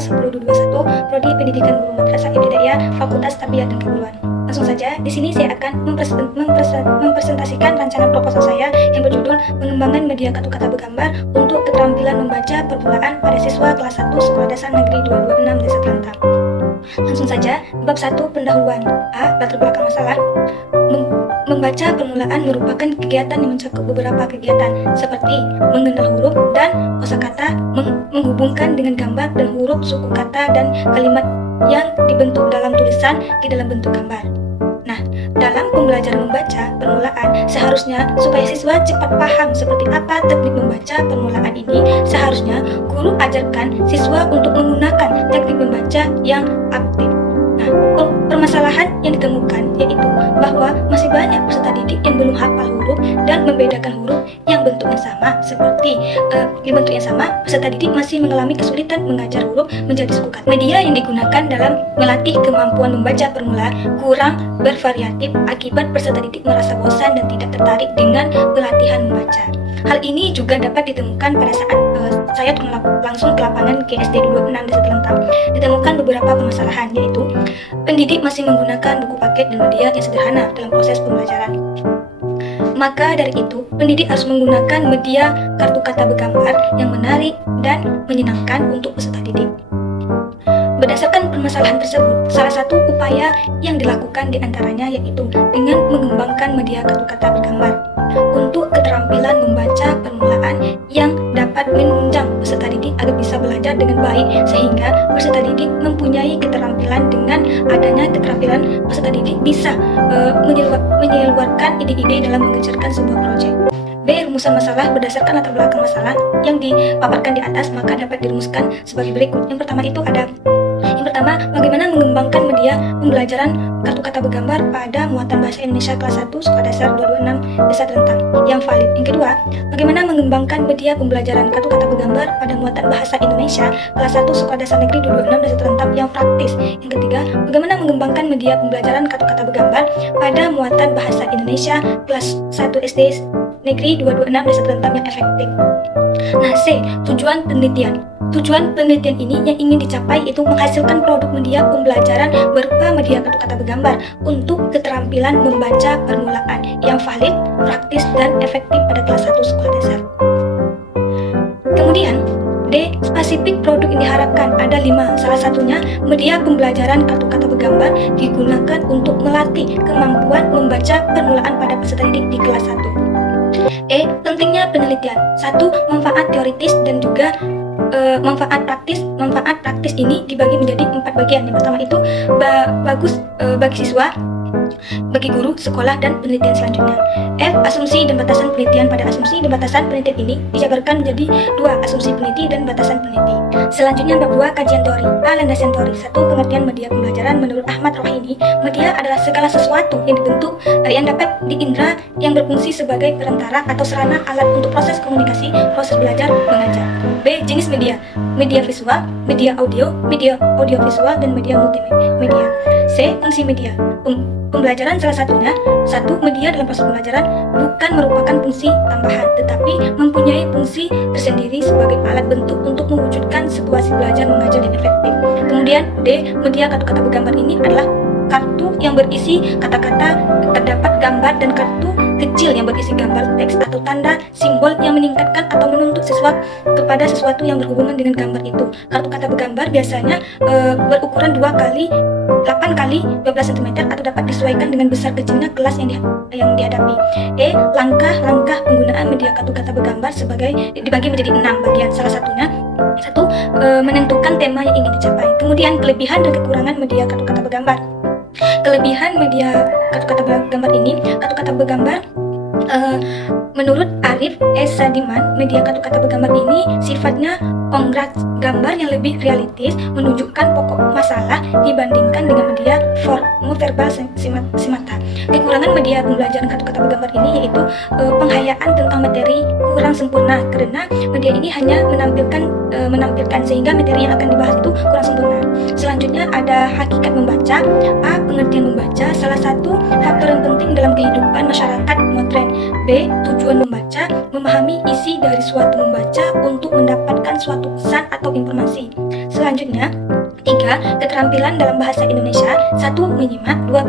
1021 Prodi Pendidikan Guru Madrasah Ibtidaiyah Fakultas Tarbiyah dan Keguluan. Langsung saja, di sini saya akan mempresentasikan rancangan proposal saya yang berjudul Pengembangan Media Kata Bergambar untuk Keterampilan Membaca Permulaan pada Siswa Kelas 1 Sekolah Dasar Negeri 226 Desa Terentang. Langsung saja, bab 1 pendahuluan. A. Latar belakang masalah. Membaca permulaan merupakan kegiatan yang mencakup beberapa kegiatan seperti mengenal huruf dan kosakata, menghubungkan dengan gambar dan huruf, suku kata dan kalimat yang dibentuk dalam tulisan di dalam bentuk gambar. Nah, dalam pembelajaran membaca permulaan, seharusnya supaya siswa cepat paham seperti apa teknik membaca permulaan ini, seharusnya guru ajarkan siswa untuk menggunakan teknik membaca yang aktif. Nah, permasalahan yang ditemukan yaitu bahwa masih banyak peserta didik yang belum hafal huruf dan membedakan huruf yang bentuknya sama. Seperti di bentuk yang sama, peserta didik masih mengalami kesulitan mengajar huruf menjadi suku kata. Media yang digunakan dalam melatih kemampuan membaca permulaan kurang bervariatif akibat peserta didik merasa bosan dan tidak tertarik dengan pelatihan membaca. Hal ini juga dapat ditemukan pada saat saya langsung ke lapangan GSD 226 Desa Terentang. Ditemukan beberapa permasalahan, yaitu pendidik masih menggunakan buku paket dan media yang sederhana dalam proses pembelajaran. Maka dari itu, pendidik harus menggunakan media kartu kata bergambar yang menarik dan menyenangkan untuk peserta didik. Berdasarkan permasalahan tersebut, salah satu upaya yang dilakukan diantaranya yaitu dengan mengembangkan media kartu kata bergambar untuk keterampilan membaca permulaan yang dapat menunjang peserta didik agar bisa belajar dengan baik, sehingga peserta didik mempunyai keterampilan. Dengan adanya keterampilan, peserta didik bisa menyeluarkan ide-ide dalam mengerjakan sebuah proyek. B. Rumusan masalah berdasarkan latar belakang masalah yang dipaparkan di atas, maka dapat dirumuskan sebagai berikut. Yang pertama, bagaimana mengembangkan media pembelajaran kartu kata bergambar pada muatan bahasa Indonesia kelas 1 Sekolah Dasar 226 Desa Terentang yang valid. Yang kedua, bagaimana mengembangkan media pembelajaran kartu kata bergambar pada muatan bahasa Indonesia kelas 1 Sekolah Dasar Negeri 226 Desa Terentang yang praktis. Yang ketiga, bagaimana mengembangkan media pembelajaran kartu kata bergambar pada muatan bahasa Indonesia kelas 1 SD Negeri 226 Desa Terentang yang efektif. Nah, C. Tujuan penelitian. Tujuan penelitian ini yang ingin dicapai itu menghasilkan produk media pembelajaran berupa media kartu kata bergambar untuk keterampilan membaca permulaan yang valid, praktis, dan efektif pada kelas 1 sekolah dasar. Kemudian, D. Spesifik produk yang diharapkan ada 5. Salah satunya, media pembelajaran kartu kata bergambar digunakan untuk melatih kemampuan membaca permulaan pada peserta didik di kelas 1. E. Pentingnya penelitian. 1. Manfaat teoritis dan juga manfaat praktis. Manfaat praktis ini dibagi menjadi 4 bagian. Yang pertama itu bagus bagi siswa, bagi guru, sekolah, dan penelitian selanjutnya. F. Asumsi dan batasan penelitian. Pada asumsi dan batasan penelitian ini dijabarkan menjadi 2, asumsi peneliti dan batasan peneliti. Selanjutnya bab 2, kajian teori. A. Landasan teori. 1. Pengertian media pembelajaran menurut Ahmad Rohini. Media adalah segala sesuatu yang dibentuk yang dapat diindra yang berfungsi sebagai perantara atau sarana alat untuk proses komunikasi, proses belajar mengajar. B. Jenis media. Media visual, media audio visual, dan media multimedia. C. Fungsi media. Pembelajaran salah satunya. 1. Media dalam proses pembelajaran bukan merupakan fungsi tambahan, tetapi mempunyai fungsi tersendiri sebagai alat bentuk untuk mewujudkan situasi belajar mengajar yang efektif. Kemudian D. Media kartu kata bergambar ini adalah kartu yang berisi kata-kata, terdapat gambar, dan kartu kecil yang berisi gambar, teks, atau tanda simbol yang meningkatkan atau menuntut siswa kepada sesuatu yang berhubungan dengan gambar itu. Kartu kata bergambar biasanya berukuran 2 kali 8 kali 12 cm atau dapat disesuaikan dengan besar kecilnya kelas yang dihadapi. E. Langkah-langkah penggunaan media kartu kata bergambar dibagi menjadi 6 bagian. Salah satunya 1. Menentukan tema yang ingin dicapai. Kemudian kelebihan dan kekurangan media kartu kata bergambar. Kelebihan media kartu kata bergambar ini, kartu kata bergambar menurut Arif S. Sadiman, media kartu kata bergambar ini sifatnya kongres gambar yang lebih realistis, menunjukkan pokok masalah dibandingkan dengan media formu verbal semata. Kekurangan media pembelajaran kartu kata bergambar ini yaitu penghayaan tentang materi kurang sempurna, karena media ini hanya menampilkan sehingga materi yang akan dibahas itu kurang sempurna. Selanjutnya ada hakikat membaca. A. Pengertian membaca, salah satu faktor yang penting dalam kehidupan masyarakat modern. B. Tujuan membaca, memahami isi dari suatu membaca untuk mendapatkan suatu pesan atau informasi. Selanjutnya,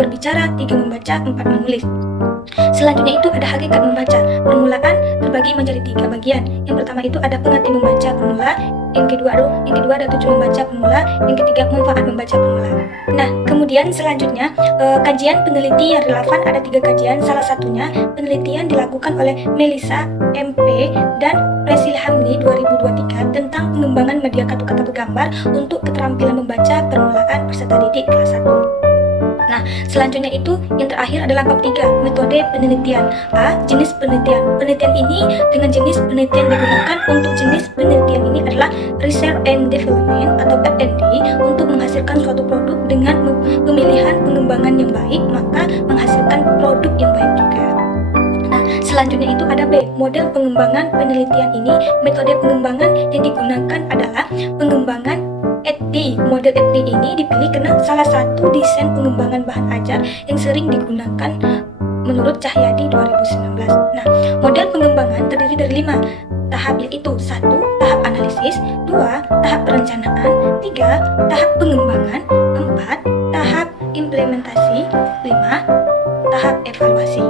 berbicara, 3 membaca, 4 menulis. Selanjutnya itu ada hakikat membaca. Permulaan terbagi menjadi 3 bagian. Yang pertama itu ada pengerti membaca pemula, yang kedua ada tujuan membaca pemula, yang ketiga manfaat membaca pemula. Nah, kemudian selanjutnya kajian peneliti yang relevan ada 3 kajian. Salah satunya penelitian dilakukan oleh Melissa MP dan Presil Hamdi 2023 tentang pengembangan media kata bergambar untuk keterampilan membaca permulaan peserta didik kelas 1. Nah, selanjutnya itu yang terakhir adalah bab 3, metode penelitian. A. Jenis penelitian. Penelitian ini dengan jenis penelitian digunakan. Untuk jenis penelitian ini adalah Research and Development atau R&D untuk menghasilkan suatu produk dengan pemilihan pengembangan yang baik, maka menghasilkan produk yang baik juga. Nah, selanjutnya itu ada B, model pengembangan penelitian ini. Metode pengembangan yang digunakan adalah pengembangan EDD. Model EDD ini dipilih karena salah satu desain pengembangan bahan ajar yang sering digunakan menurut Cahyadi 2019. Nah, model pengembangan terdiri dari 5 tahap, yaitu 1. Tahap analisis, 2. Tahap perencanaan, 3. Tahap pengembangan, 4. Tahap implementasi, 5. Tahap evaluasi.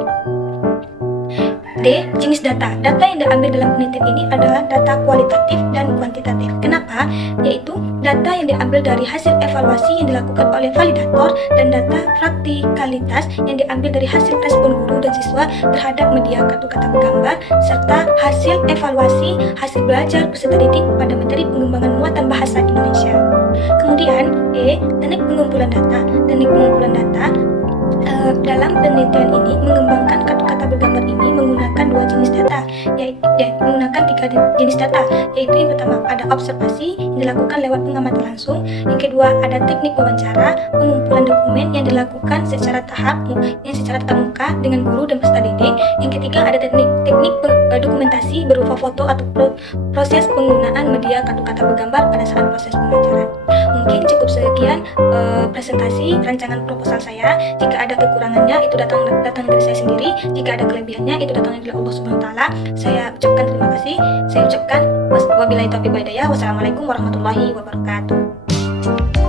D. Jenis data. Data yang diambil dalam penelitian ini adalah data kualitatif dan kuantitatif. Kenapa? Yaitu data yang diambil dari hasil evaluasi yang dilakukan oleh validator dan data praktikalitas yang diambil dari hasil respon guru dan siswa terhadap media kata bergambar serta hasil evaluasi hasil belajar peserta didik pada materi pengembangan muatan bahasa Indonesia. Kemudian E. Teknik pengumpulan data. Teknik pengumpulan data dalam penelitian ini mengembangkan kata bergambar ini menggunakan 2 jenis data, yaitu menggunakan 3 jenis data, yaitu yang pertama ada observasi yang dilakukan lewat pengamatan langsung, yang kedua ada teknik wawancara, pengumpulan dokumen yang dilakukan secara tatap muka dengan guru dan peserta didik, yang ketiga ada teknik dokumentasi berupa foto atau proses penggunaan media kata bergambar pada saat proses pembelajaran. Mungkin cukup sekian presentasi rancangan proposal saya. Jika ada kekurangannya itu datang dari saya sendiri. Jika ada kelebihannya itu datang dari Allah Subhanahu wa taala. Saya ucapkan terima kasih. Saya ucapkan wabillahi taufiq wal hidayah. Wassalamualaikum warahmatullahi wabarakatuh.